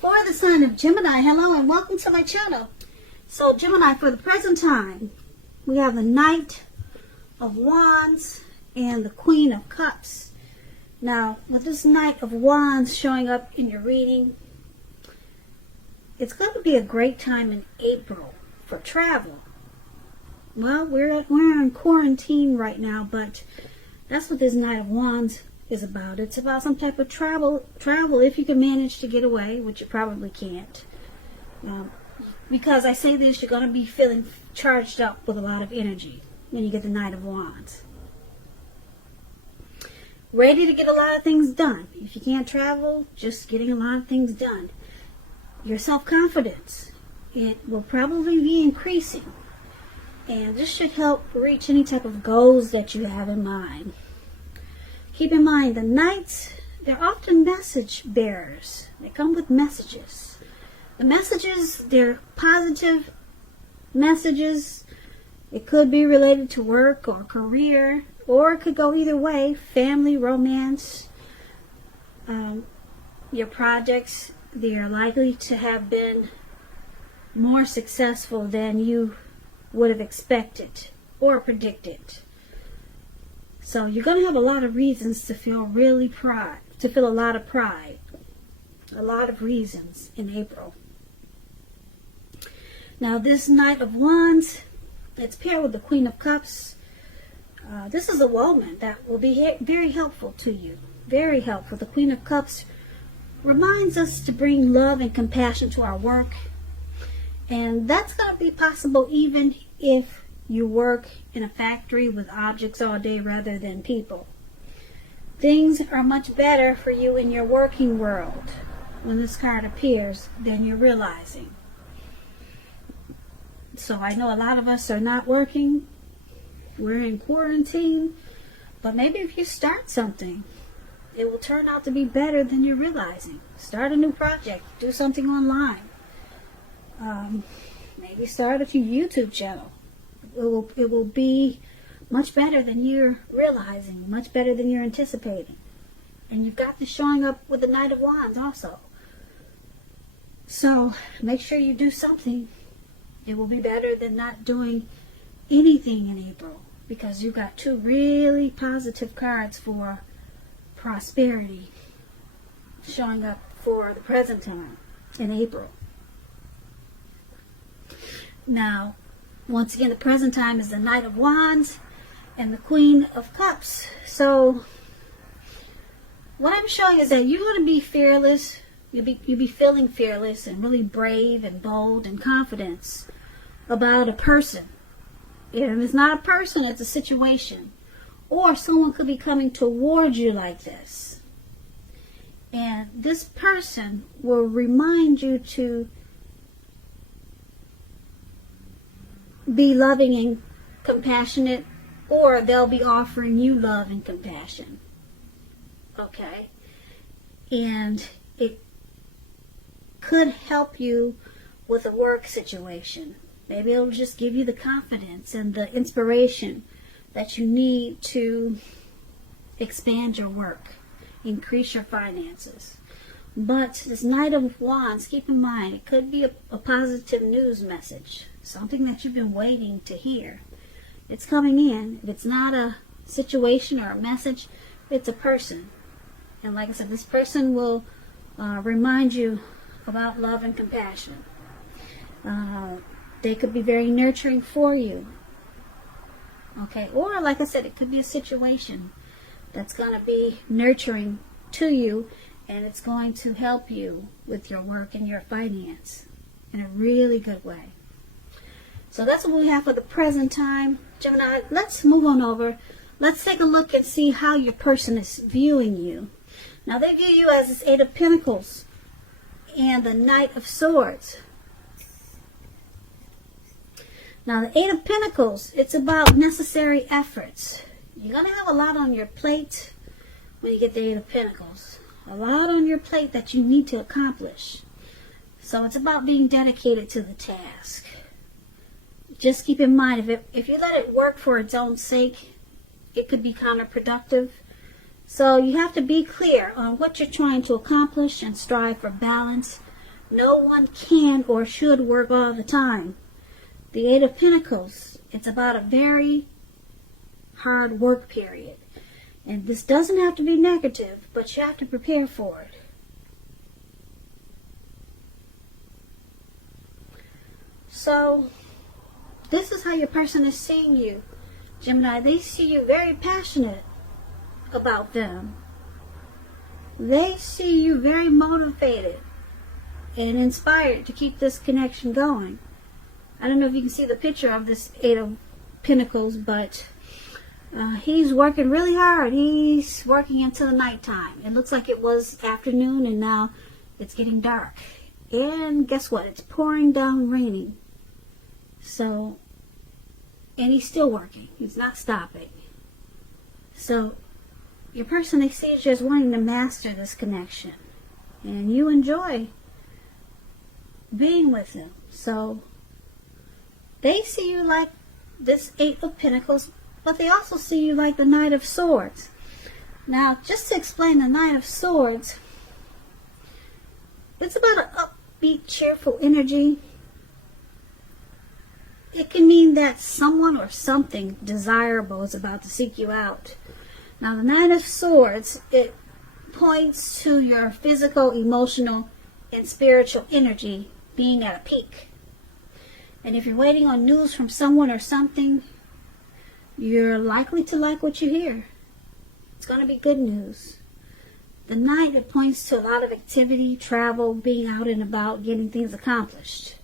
For the sign of Gemini, hello and welcome to my channel. So Gemini, for the present time, we have the Knight of Wands and the Queen of Cups. Now, with this Knight of Wands showing up in your reading, it's going to be a great time in April for travel. Well, we're in quarantine right now, but that's what this Knight of Wands is about. It's about some type of travel if you can manage to get away, which you probably can't. Because I say this, you're going to be feeling charged up with a lot of energy when you get the Knight of Wands. Ready to get a lot of things done. If you can't travel, just getting a lot of things done. Your self-confidence, it will probably be increasing. And this should help reach any type of goals that you have in mind. Keep in mind, the Knights, they're often message bearers. They come with messages. The messages, they're positive messages. It could be related to work or career, or it could go either way. Family, romance, your projects, they are likely to have been more successful than you would have expected or predicted. So you're going to have a lot of reasons to feel a lot of pride. A lot of reasons in April. Now this Knight of Wands, it's paired with the Queen of Cups. This is a woman that will be very helpful to you. Very helpful. The Queen of Cups reminds us to bring love and compassion to our work. And that's going to be possible even if you work in a factory with objects all day rather than people. Things are much better for you in your working world when this card appears than you're realizing. So I know a lot of us are not working. We're in quarantine. But maybe if you start something, it will turn out to be better than you're realizing. Start a new project. Do something online. Maybe start a YouTube channel. It will be much better than you're realizing, much better than you're anticipating. And you've got this showing up with the Knight of Wands also. So make sure you do something. It will be better than not doing anything in April, because you've got two really positive cards for prosperity showing up for the present time in April. Now, once again, the present time is the Knight of Wands and the Queen of Cups. So, what I'm showing is that you're going to be fearless. You'll be feeling fearless and really brave and bold and confident about a person. If it's not a person, it's a situation. Or someone could be coming towards you like this. And this person will remind you to be loving and compassionate, or they'll be offering you love and compassion. Okay? And it could help you with a work situation. Maybe it'll just give you the confidence and the inspiration that you need to expand your work, increase your finances. But this Knight of Wands, keep in mind, it could be a positive news message, something that you've been waiting to hear. It's coming in. If it's not a situation or a message, it's a person. And like I said, this person will remind you about love and compassion. They could be very nurturing for you. Okay, or like I said, it could be a situation that's going to be nurturing to you, and it's going to help you with your work and your finance in a really good way. So that's what we have for the present time. Gemini, let's move on over. Let's take a look and see how your person is viewing you. Now, they view you as this Eight of Pentacles and the Knight of Swords. Now, the Eight of Pentacles, it's about necessary efforts. You're going to have a lot on your plate when you get the Eight of Pentacles. A lot on your plate that you need to accomplish. So it's about being dedicated to the task. Just keep in mind, if you let it work for its own sake, it could be counterproductive. So you have to be clear on what you're trying to accomplish and strive for balance No one can or should work all the time. The Eight of Pentacles, it's about a very hard work period. And this doesn't have to be negative, but you have to prepare for it. So, this is how your person is seeing you, Gemini. They see you very passionate about them. They see you very motivated and inspired to keep this connection going. I don't know if you can see the picture of this Eight of Pentacles, but he's working really hard. He's working into the nighttime. It looks like it was afternoon and now it's getting dark. And guess what? It's pouring down raining. So, and he's still working. He's not stopping. So, your person, they see you as wanting to master this connection. And you enjoy being with them. So, they see you like this Eight of Pentacles, but they also see you like the Knight of Swords. Now, just to explain the Knight of Swords, it's about an upbeat, cheerful energy. It can mean that someone or something desirable is about to seek you out. Now, the Knight of Swords, it points to your physical, emotional, and spiritual energy being at a peak. And if you're waiting on news from someone or something, you're likely to like what you hear. It's going to be good news. The Knight, it points to a lot of activity, travel, being out and about, getting things accomplished.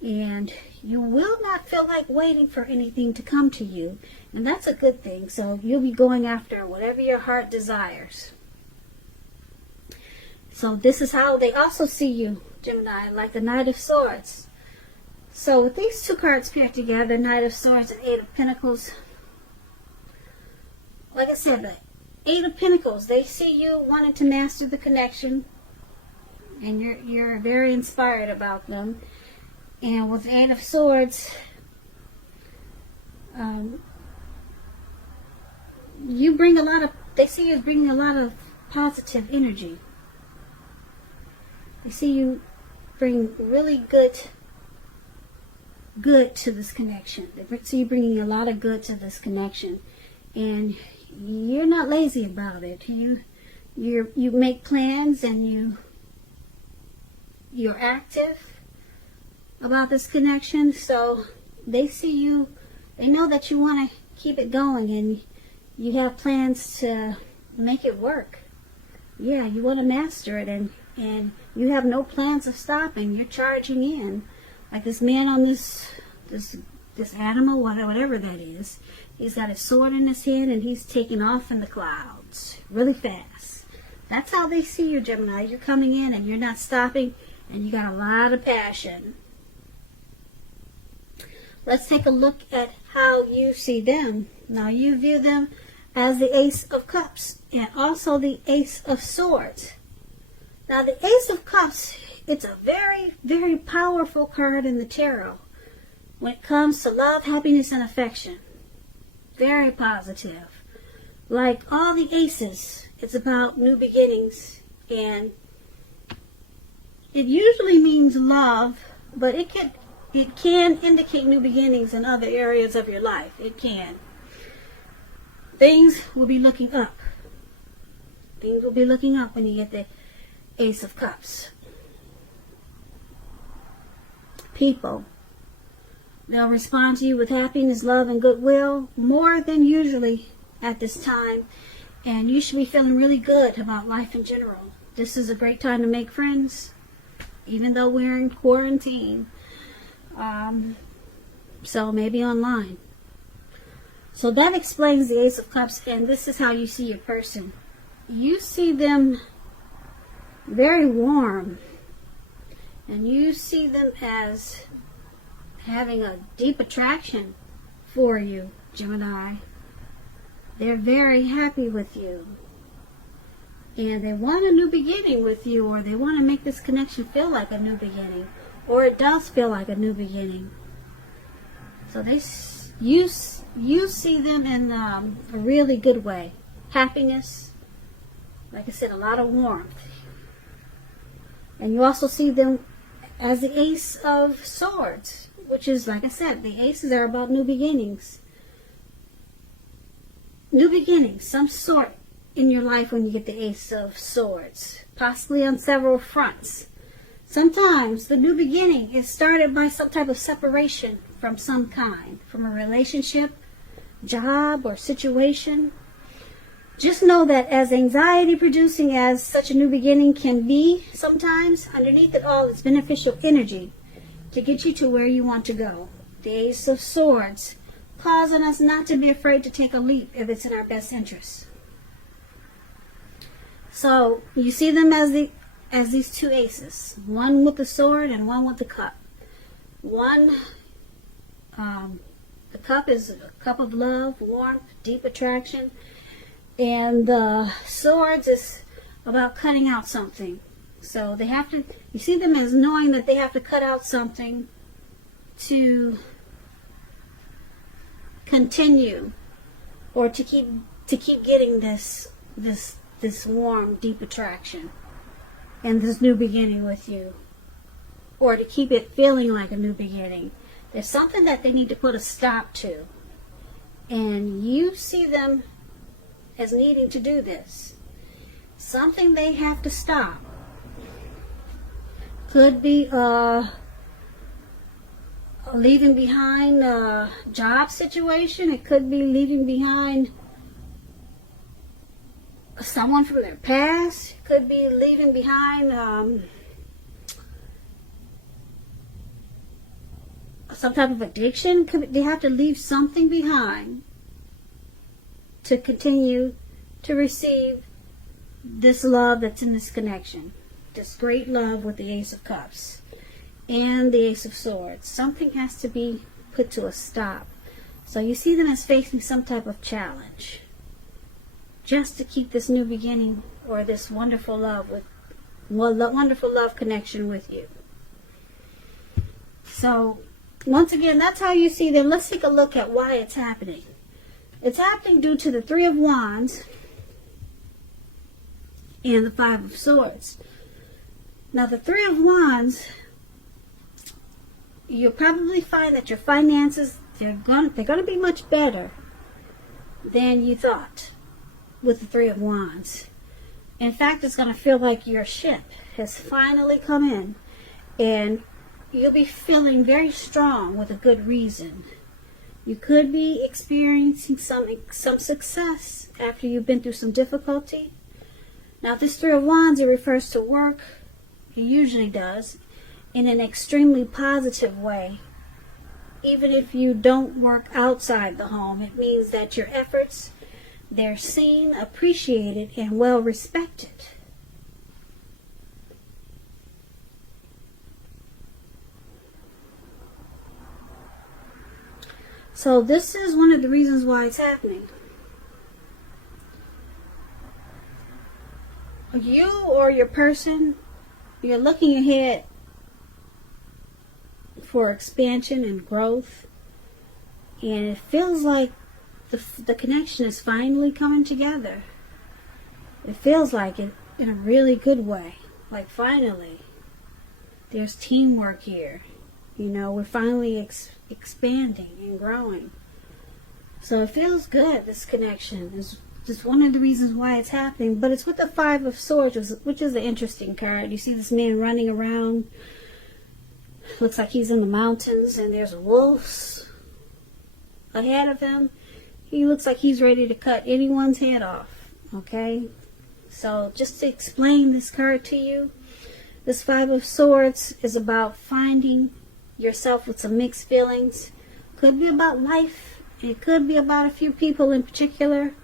And you will not feel like waiting for anything to come to you. And that's a good thing. So you'll be going after whatever your heart desires. So this is how they also see you, Gemini, like the Knight of Swords. So with these two cards paired together, Knight of Swords and Eight of Pentacles, like I said, the Eight of Pentacles, they see you wanting to master the connection. And you're very inspired about them. And with the Eight of Swords, you bring a lot of, they see you bringing a lot of positive energy. They see you bring really good to this connection. They see you bringing a lot of good to this connection. And you're not lazy about it. You make plans and you're active about this connection. So they see you, they know that you want to keep it going and you have plans to make it work. Yeah, you want to master it and you have no plans of stopping. You're charging in. Like this man on this animal, whatever that is. He's got his sword in his hand and he's taking off in the clouds really fast. That's how they see you, Gemini. You're coming in and you're not stopping and you got a lot of passion. Let's take a look at how you see them. Now you view them as the Ace of Cups and also the Ace of Swords. Now the Ace of Cups, it's a very, very powerful card in the tarot when it comes to love, happiness, and affection. Very positive. Like all the aces, it's about new beginnings, and it usually means love, but it can indicate new beginnings in other areas of your life. It can. Things will be looking up. Things will be looking up when you get the Ace of Cups. People, they'll respond to you with happiness, love, and goodwill more than usually at this time. And you should be feeling really good about life in general. This is a great time to make friends, even though we're in quarantine. So maybe online. So that explains the Ace of Cups, and this is how you see your person. You see them very warm, and you see them as having a deep attraction for you, Gemini. They're very happy with you, and they want a new beginning with you, or they want to make this connection feel like a new beginning, or it does feel like a new beginning. So you see them in a really good way. Happiness, like I said, a lot of warmth. And you also see them as the Ace of Swords, which is, like I said, the aces are about new beginnings. New beginnings, some sort in your life when you get the Ace of Swords, possibly on several fronts. Sometimes the new beginning is started by some type of separation from some kind, from a relationship, job, or situation. Just know that as anxiety producing as such a new beginning can be sometimes, underneath it all is beneficial energy to get you to where you want to go. The Ace of Swords, causing us not to be afraid to take a leap if it's in our best interest. So you see them as these two aces, one with the sword and one with the cup. One, the cup is a cup of love, warmth, deep attraction, and the swords is about cutting out something. So they have to, you see them as knowing that they have to cut out something to continue, or to keep getting this warm, deep attraction and this new beginning with you, or to keep it feeling like a new beginning. There's something that they need to put a stop to, and you see them as needing to do this. Something they have to stop. Could be leaving behind a job situation. It could be leaving behind someone from their past. It could be leaving behind some type of addiction. They have to leave something behind to continue to receive this love that's in this connection. This great love with the Ace of Cups and the Ace of Swords. Something has to be put to a stop. So you see them as facing some type of challenge, just to keep this new beginning or this wonderful love connection with you. So once again, that's how you see them. Let's take a look at why it's happening. It's happening due to the Three of Wands and the Five of Swords. Now the Three of Wands, you'll probably find that your finances, they're going to be much better than you thought with the Three of Wands. In fact, it's going to feel like your ship has finally come in, and you'll be feeling very strong with a good reason. You could be experiencing some success after you've been through some difficulty. Now, this Three of Wands, it refers to work. It usually does, in an extremely positive way. Even if you don't work outside the home, it means that your efforts, they're seen, appreciated, and well respected. So this is one of the reasons why it's happening. You or your person, you're looking ahead for expansion and growth, and it feels like the connection is finally coming together. It feels like it in a really good way. Like finally, there's teamwork here. You know, we're finally expanding and growing. So it feels good, this connection. It's just one of the reasons why it's happening. But it's with the Five of Swords, which is an interesting card. You see this man running around. Looks like he's in the mountains, and there's wolves ahead of him. He looks like he's ready to cut anyone's head off. Okay? So just to explain this card to you, this Five of Swords is about finding yourself with some mixed feelings. Could be about life. It could be about a few people in particular.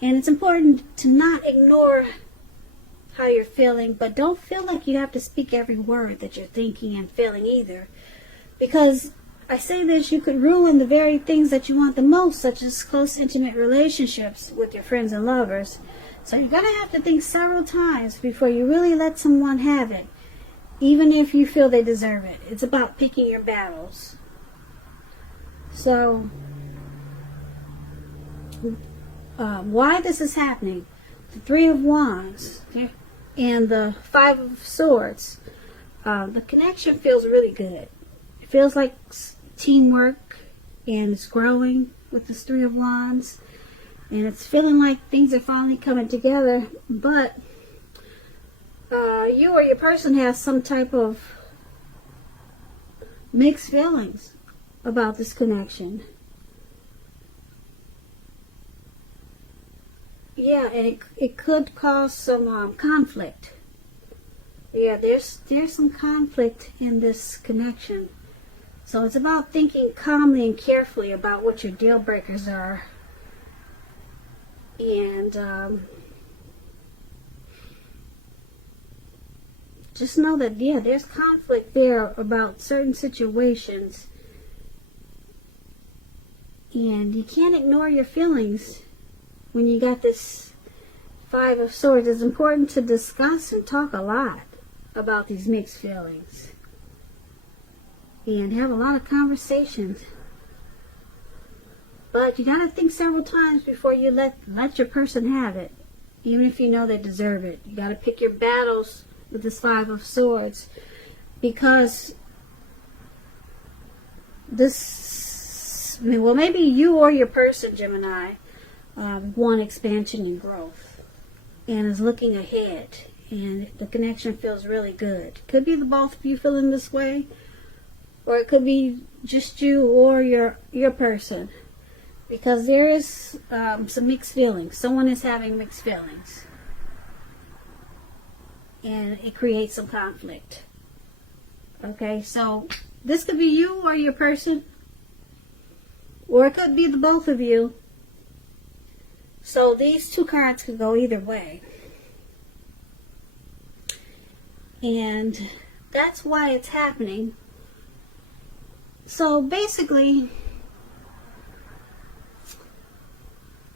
And it's important to not ignore how you're feeling, but don't feel like you have to speak every word that you're thinking and feeling either. Because I say this, you could ruin the very things that you want the most, such as close, intimate relationships with your friends and lovers. So you're going to have to think several times before you really let someone have it, even if you feel they deserve it. It's about picking your battles. So, why this is happening? The Three of Wands. and the Five of Swords, the connection feels really good. It feels like teamwork, and it's growing with this Three of Wands, and it's feeling like things are finally coming together. But you or your person has some type of mixed feelings about this connection. Yeah, and it could cause some conflict. Yeah, there's some conflict in this connection. So it's about thinking calmly and carefully about what your deal breakers are. And just know that, yeah, there's conflict there about certain situations. And you can't ignore your feelings when you got this Five of Swords. It's important to discuss and talk a lot about these mixed feelings. And have a lot of conversations. But you gotta think several times before you let your person have it. Even if you know they deserve it. You gotta pick your battles with this Five of Swords. Because well, maybe you or your person, Gemini, want expansion and growth. And is looking ahead. And the connection feels really good. Could be the both of you feeling this way. Or it could be just you or your person. Because there is some mixed feelings. Someone is having mixed feelings. And it creates some conflict. Okay, so this could be you or your person. Or it could be the both of you. So these two cards could go either way. And that's why it's happening. So basically,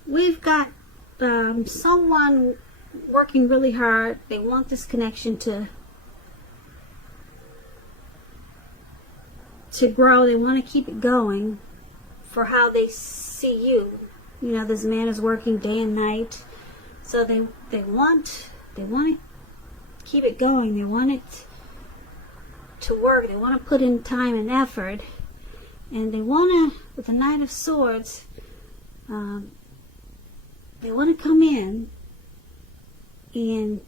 we've got someone working really hard. They want this connection to grow. They want to keep it going for how they see you. You know, this man is working day and night. So they want to keep it going. They want it to work. They want to put in time and effort. And they want to, with the Knight of Swords, they want to come in and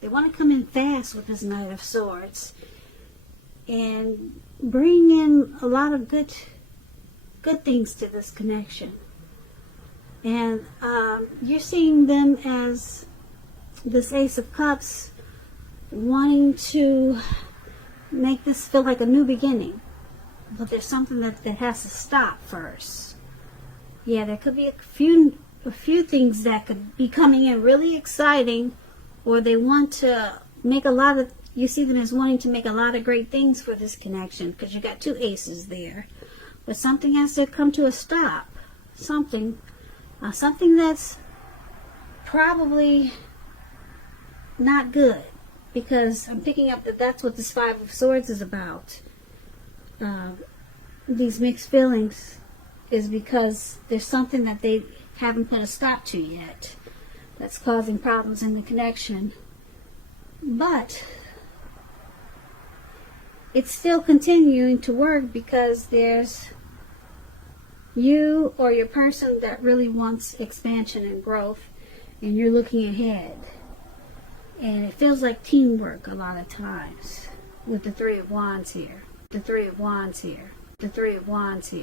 they want to come in fast with this Knight of Swords and bring in a lot of good things to this connection. And you're seeing them as this Ace of Cups, wanting to make this feel like a new beginning. But there's something that has to stop first. Yeah, there could be a few things that could be coming in really exciting, or they want to make a lot of, you see them as wanting to make a lot of great things for this connection, because you got two aces there. But something has to come to a stop. Something that's probably not good, because I'm picking up that that's what this Five of Swords is about. These mixed feelings is because there's something that they haven't put a stop to yet that's causing problems in the connection. But it's still continuing to work because there's you or your person that really wants expansion and growth, and you're looking ahead. And it feels like teamwork a lot of times with the Three of Wands here. The Three of Wands here. The Three of Wands here.